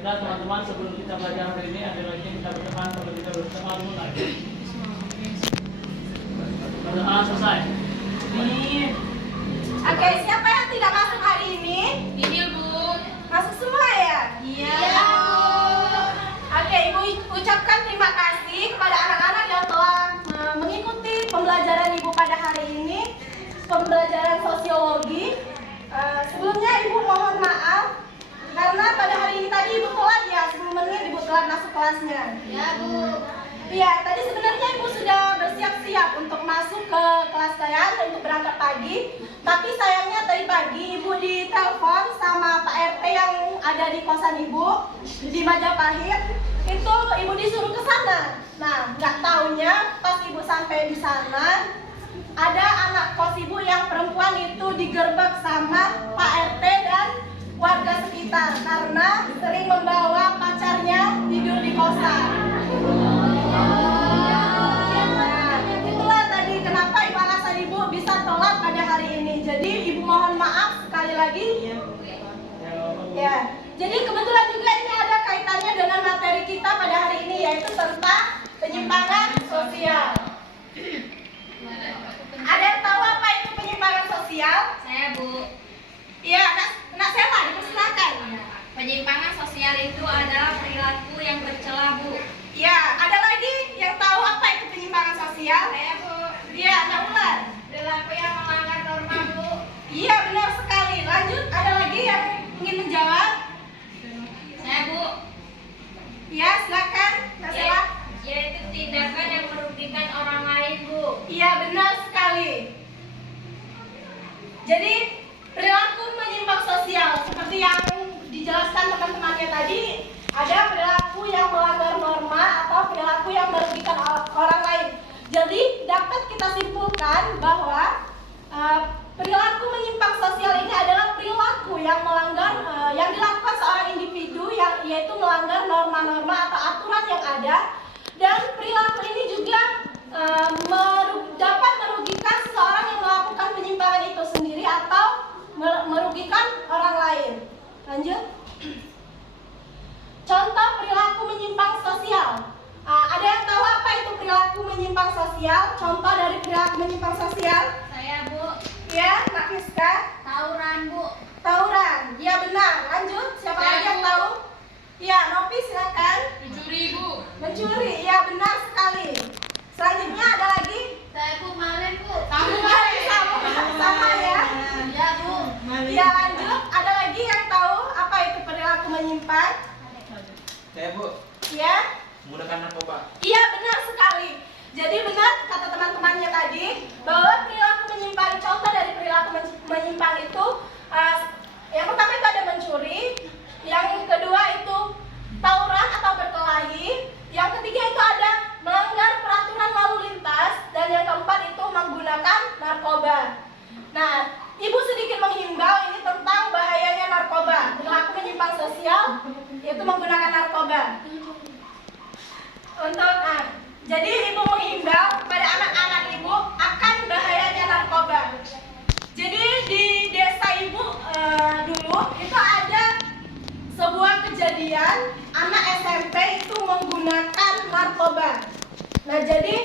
Baiklah teman-teman, sebelum kita belajar hari ini ada lagi yang kita berteman. Kalau kita berteman mulai. Berdoa selesai. Oke, siapa yang tidak masuk hari ini? Ini Bu. Masuk semua ya? Iya. Oke, Ibu ucapkan terima kasih kepada anak-anak yang telah mengikuti pembelajaran Ibu pada hari ini, pembelajaran sosiologi. Sebelumnya Ibu mohon maaf karena pada hari ini tadi Ibu telat ya, 10 menit Ibu telat masuk kelasnya. Ya Bu. Iya, tadi sebenarnya Ibu sudah bersiap-siap untuk masuk ke kelas saya untuk berangkat pagi. Tapi sayangnya tadi pagi Ibu ditelepon sama Pak RT yang ada di kosan Ibu di Majapahit. Itu Ibu disuruh ke sana. Nah, nggak taunya pas Ibu sampai di sana ada anak kos Ibu yang perempuan itu digerebek sama Pak RT dan warga sekitar karena sering membawa pacarnya tidur di kosan. Nah, itulah tadi kenapa alasan Ibu bisa telat pada hari ini. Jadi Ibu mohon maaf sekali lagi. Ya, jadi kebetulan juga ini ada kaitannya dengan materi kita pada hari ini, yaitu tentang penyimpangan sosial. Ada yang tahu apa itu penyimpangan sosial? Saya Bu. Iya, nak Sela, dipersilakan. Penyimpangan sosial itu adalah perilaku yang tercela Bu. Ya, ada lagi yang tahu apa itu penyimpangan sosial? Saya Bu. Iya, Nak Ular. Perilaku yang melanggar norma Bu. Iya, benar sekali. Lanjut, ada lagi yang ingin menjawab? Saya Bu. Iya, silakan, Nak Sela. Yaitu tindakan yang merugikan orang lain Bu. Iya, benar sekali. Jadi, perilaku menyimpang sosial seperti yang dijelaskan teman-temannya tadi, ada perilaku yang melanggar norma atau perilaku yang merugikan orang lain. Jadi, dapat kita simpulkan bahwa perilaku menyimpang sosial ini adalah perilaku yang melanggar yang dilakukan seorang individu yaitu melanggar norma-norma atau aturan yang ada, dan perilaku ini juga dapat merugikan seseorang yang melakukan penyimpangan itu sendiri atau merugikan orang lain. Lanjut. Contoh perilaku menyimpang sosial. Ada yang tahu apa itu perilaku menyimpang sosial? Contoh dari perilaku menyimpang sosial? Saya Bu. Ya, Kak Fiska. Tawuran Bu. Tawuran. Ya benar. Lanjut. Siapa lagi yang tahu? Ya, Novi silakan. Mencuri Bu. Mencuri. Ya benar sekali. Selanjutnya ada lagi? Saya Bu maling Bu. Sama ya. Ya Bu. Ya lanjut. Ada lagi yang tahu apa itu perilaku menyimpang? Saya Bu, Ya. menggunakan narkoba. Iya benar sekali. Jadi benar kata teman-temannya tadi bahwa perilaku menyimpang, contoh dari perilaku menyimpang itu yang pertama itu ada mencuri, yang kedua itu tawuran atau berkelahi, yang ketiga itu ada melanggar peraturan lalu lintas, dan yang keempat itu menggunakan narkoba. Nah, Ibu sedikit menghimbau ini tentang bahayanya narkoba, perilaku menyimpang sosial yaitu menggunakan narkoba. Jadi Ibu menghimbau kepada anak-anak Ibu akan bahayanya narkoba. Jadi di desa Ibu dulu itu ada sebuah kejadian anak SMP itu menggunakan narkoba. Nah, jadi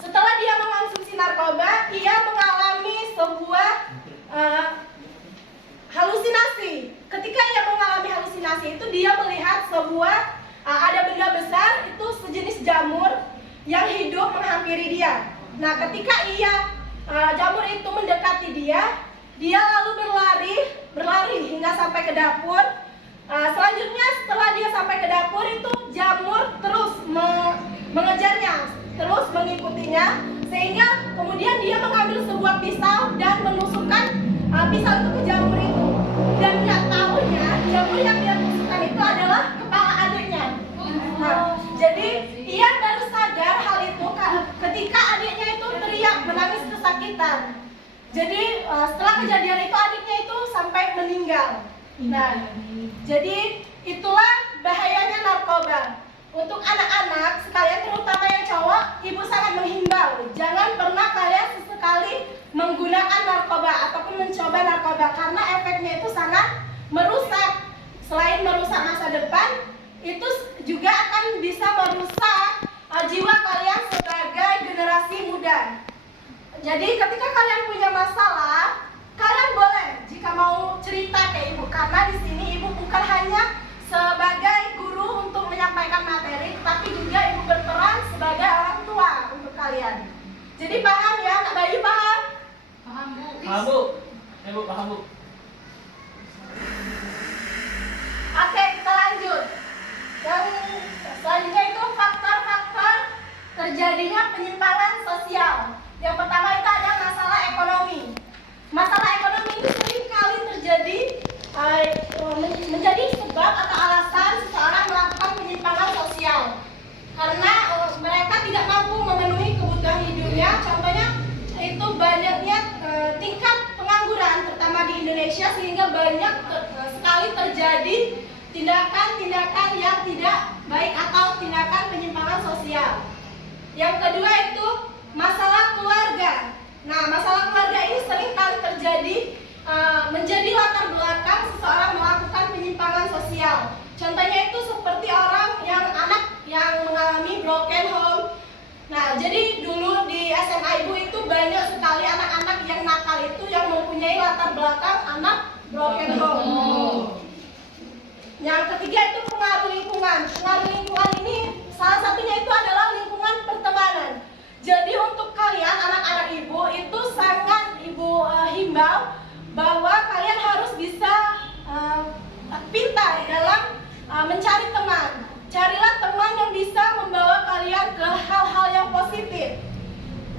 setelah dia mengonsumsi narkoba, ia mengalami sebuah halusinasi. Ketika ia mengalami halusinasi itu, dia melihat sebuah ada benda besar itu sejenis jamur yang hidup menghampiri dia. Nah, ketika jamur itu mendekati dia lalu berlari hingga sampai ke dapur. Selanjutnya setelah dia sampai ke dapur itu jamur terus mengejarnya, terus mengikutinya, sehingga kemudian dia mengambil sebuah pisau dan menusukkan pisau itu ke jamur itu. Dan nggak tahunya jamur yang dia tusukkan itu adalah kepala adiknya. Nah, jadi ia baru sadar hal itu ketika adiknya itu teriak menangis kesakitan. Jadi setelah kejadian itu adiknya itu sampai meninggal. Nah, jadi itulah bahayanya narkoba. Untuk anak-anak sekalian, terutama yang cowok, Ibu sangat menghimbau jangan pernah kalian sesekali menggunakan narkoba ataupun mencoba narkoba, karena efeknya itu sangat merusak. Selain merusak masa depan, itu juga akan bisa merusak jiwa kalian sebagai generasi muda. Jadi ketika kalian punya masalah, kalian boleh jika mau cerita ke ibu, karena di sini ibu bukan hanya sebagai guru untuk menyampaikan materi, tapi juga ibu berperan sebagai orang tua untuk kalian. Jadi paham ya, Anak Bayu paham? Paham, Bu. Paham Bu? Bu paham Bu? Oke, kita lanjut. Yang selanjutnya itu faktor-faktor terjadinya penyimpangan sosial. Yang pertama itu ada masalah ekonomi. Masalah ekonomi itu sering kali terjadi menjadi sebab atau alasan seseorang melakukan penyimpangan sosial. Karena mereka tidak mampu memenuhi kebutuhan hidupnya. Contohnya itu banyaknya tingkat pengangguran terutama di Indonesia, sehingga banyak sekali terjadi tindakan-tindakan yang tidak baik atau tindakan penyimpangan sosial. Yang kedua itu masalah keluarga. Nah, masalah keluarga ini sering kali terjadi menjadi latar belakang seseorang melakukan penyimpangan sosial. Contohnya itu seperti orang yang anak yang mengalami broken home. Nah, jadi dulu di SMA Ibu itu banyak sekali anak-anak yang nakal itu yang mempunyai latar belakang anak broken home. Yang ketiga itu pengaruh lingkungan. Pengaruh lingkungan ini salah satunya itu adalah lingkungan pertemanan. Jadi untuk kalian anak-anak Ibu itu sangat Ibu himbau bahwa kalian harus bisa pintar dalam mencari teman. Carilah teman yang bisa membawa kalian ke hal-hal yang positif.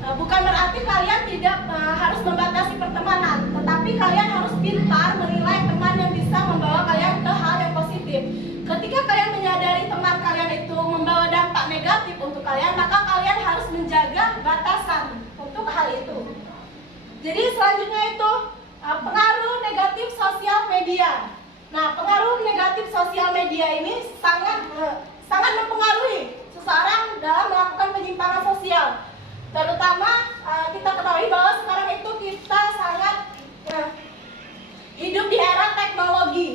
Bukan berarti kalian tidak harus membatasi pertemanan, tetapi kalian harus pintar menilai teman yang bisa membawa kalian ke hal yang positif. Ketika kalian menyadari teman kalian itu membawa dampak negatif untuk kalian, maka kalian harus menjaga batasan untuk hal itu. Jadi selanjutnya itu pengaruh negatif sosial media. Nah, pengaruh negatif sosial media ini sangat mempengaruhi seseorang dalam melakukan penyimpangan sosial. Terutama kita ketahui bahwa sekarang itu kita sangat hidup di era teknologi.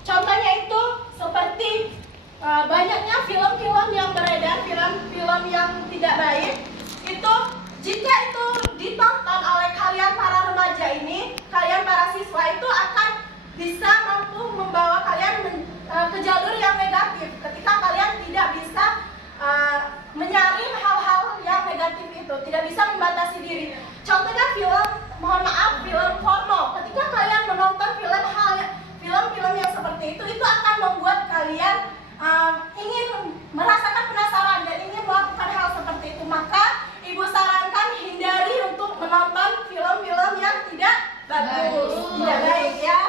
Contohnya itu seperti banyaknya film-film yang beredar, film-film yang tidak baik. Itu jika itu ditonton oleh kalian para remaja ini, kalian para siswa itu akan bisa mampu membawa kalian ke jalur yang negatif ketika kalian tidak bisa menyaring hal-hal yang negatif itu, tidak bisa membatasi diri. Contohnya film porno. Ketika kalian menonton film-film yang seperti itu akan membuat kalian ingin merasakan penasaran dan ingin melakukan hal seperti itu. Maka Ibu sarankan hindari untuk menonton film-film yang tidak bagus, tidak baik ya.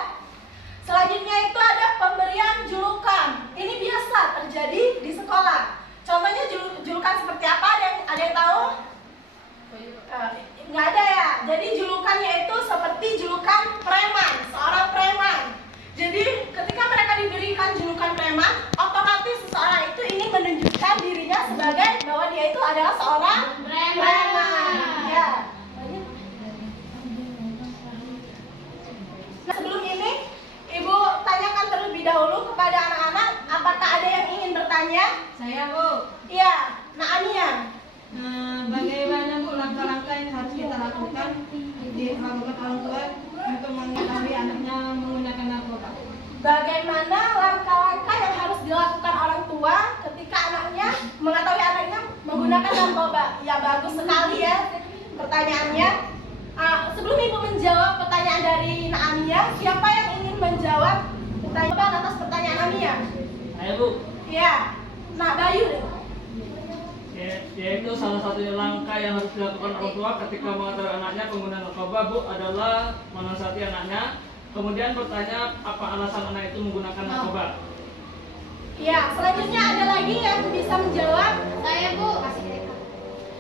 Selanjutnya itu ada pemberian julukan. Ini biasa terjadi di sekolah. Contohnya julukan seperti apa? Ada yang tahu? Nggak ada ya. Jadi julukannya itu seperti julukan preman, seorang preman. Jadi ketika mereka diberikan julukan preman, otomatis seseorang itu ingin menunjukkan dirinya sebagai bahwa dia itu adalah seorang preman. Ya. Nah, sebelum ini Ibu tanyakan terlebih dahulu kepada anak-anak, apakah ada yang ingin bertanya? Saya Bu, Iya, Naamia. bagaimana Bu langkah-langkah yang harus kita lakukan dilakukan orang tua untuk mengetahui anaknya menggunakan narkoba? Bagaimana langkah-langkah yang harus dilakukan orang tua ketika anaknya mengetahui anaknya menggunakan narkoba? Ya bagus sekali ya pertanyaannya. Sebelum Ibu menjawab pertanyaan dari Naamia, siapa yang ingin menjawab pertanyaan atas pertanyaan Naamia? Ayo Bu. Ya, Nak Bayu. Yaitu salah satu langkah yang harus dilakukan orang tua ketika mengetahui anaknya pengguna narkoba Bu adalah menasihati anaknya. Kemudian bertanya apa alasan anak itu menggunakan narkoba. Ya, selanjutnya ada lagi yang bisa menjawab. Saya Bu,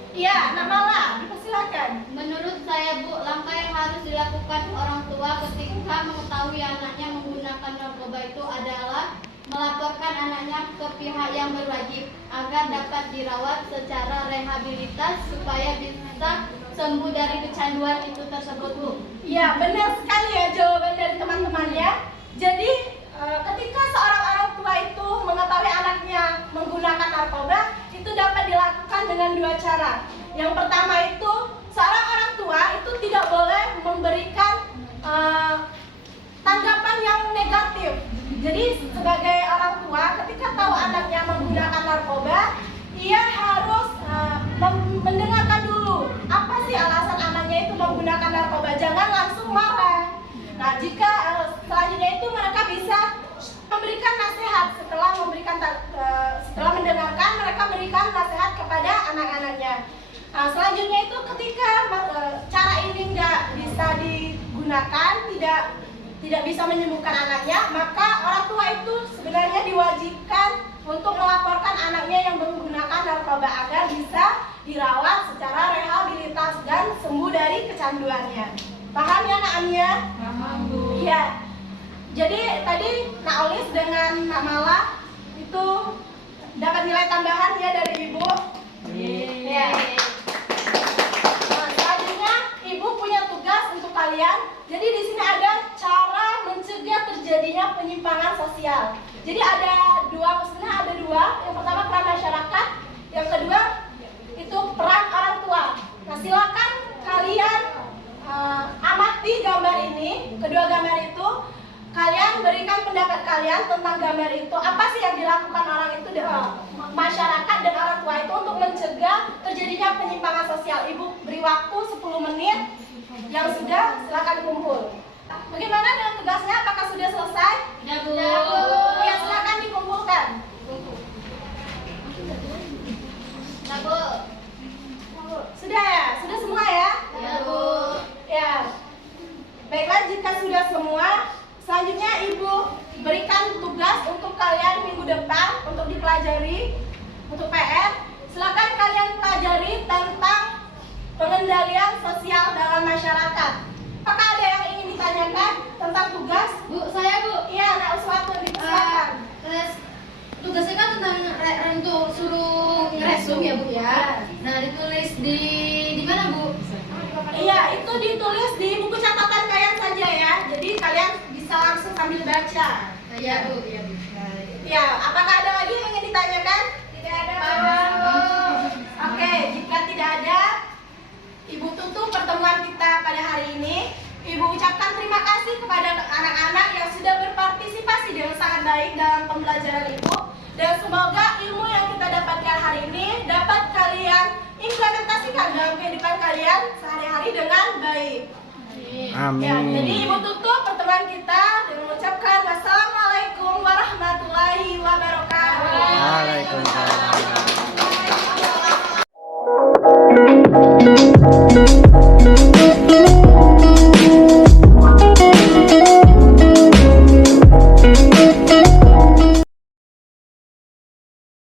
Iya, Nak Mala, dipersilakan. menurut saya Bu, langkah yang harus dilakukan orang tua ketika mengetahui anaknya menggunakan narkoba itu adalah melaporkan anaknya ke pihak yang berwajib agar dapat dirawat secara rehabilitas supaya bisa sembuh dari kecanduan itu tersebut Bu. Ya, benar sekali ya jawaban dari teman-teman ya. Jadi ketika seorang orang tua itu mengetahui anak dua cara. Yang pertama itu seorang orang tua itu tidak boleh memberikan tanggapan yang negatif. Jadi sebagai orang tua ketika tahu anaknya menggunakan narkoba, ia harus mendengarkan dulu apa sih alasan anaknya itu menggunakan narkoba. Jangan langsung marah. Nah, jika selanjutnya itu mereka bisa memberikan nasihat setelah mendengarkan, mereka berikan nasihat kepada anak-anaknya. Nah, selanjutnya itu ketika cara ini nggak bisa digunakan, tidak bisa menyembuhkan anaknya, maka orang tua itu sebenarnya diwajibkan untuk melaporkan anaknya yang menggunakan narkoba agar bisa dirawat secara rehabilitas dan sembuh dari kecanduannya. Paham ya Nak Amia? Paham, Bu. Iya. Jadi tadi Nak Olis dengan Nak Mala itu dapat nilai tambahan ya dari Ibu. Iya. Nah, selanjutnya Ibu punya tugas untuk kalian. Jadi di sini ada cara mencegah terjadinya penyimpangan sosial. Jadi ada dua. Yang pertama peran masyarakat, yang kedua itu peran orang tua. Nah, silakan kalian amati gambar ini, kedua gambar itu. Kalian berikan pendapat kalian tentang gambar itu. Apa sih yang dilakukan orang itu, masyarakat dan orang tua itu untuk mencegah terjadinya penyimpangan sosial. Ibu beri waktu 10 menit. Yang sudah silakan kumpul. Bagaimana dengan tugasnya? Apakah sudah selesai? Sudah, Bu. Ya, silakan dikumpulkan. Nah, Bu. Sudah ya? Sudah semua ya? Ya, Bu. Ya. Baiklah, jika sudah semua, selanjutnya Ibu berikan tugas untuk kalian minggu depan untuk dipelajari untuk PR. Silakan kalian pelajari tentang pengendalian sosial dalam masyarakat. Apakah ada yang ingin ditanyakan tentang tugas? Bu, saya, Bu. Iya, Nak Uswatun, dipersilakan. Tugasnya kan tentang untuk suruh ngeresum ya, Bu ya. Nah, ditulis di mana, Bu? Iya, itu ditulis di buku catatan kalian saja ya. Jadi kalian bisa langsung sambil baca. Iya, Bu. Iya, Bu. Ya, apakah ada lagi yang ingin ditanyakan? Tidak ada. Oke, jika tidak ada, Ibu tutup pertemuan kita pada hari ini. Ibu ucapkan terima kasih kepada anak-anak yang sudah berpartisipasi dengan sangat baik dalam pembelajaran Ibu. Dan semoga ilmu yang kita dapatkan hari ini dapat kalian implementasikan dalam kehidupan kalian sehari-hari dengan baik. Ya, jadi Ibu tutup pertemuan kita dengan mengucapkan wassalamualaikum warahmatullahi wabarakatuh. Waalaikumsalam.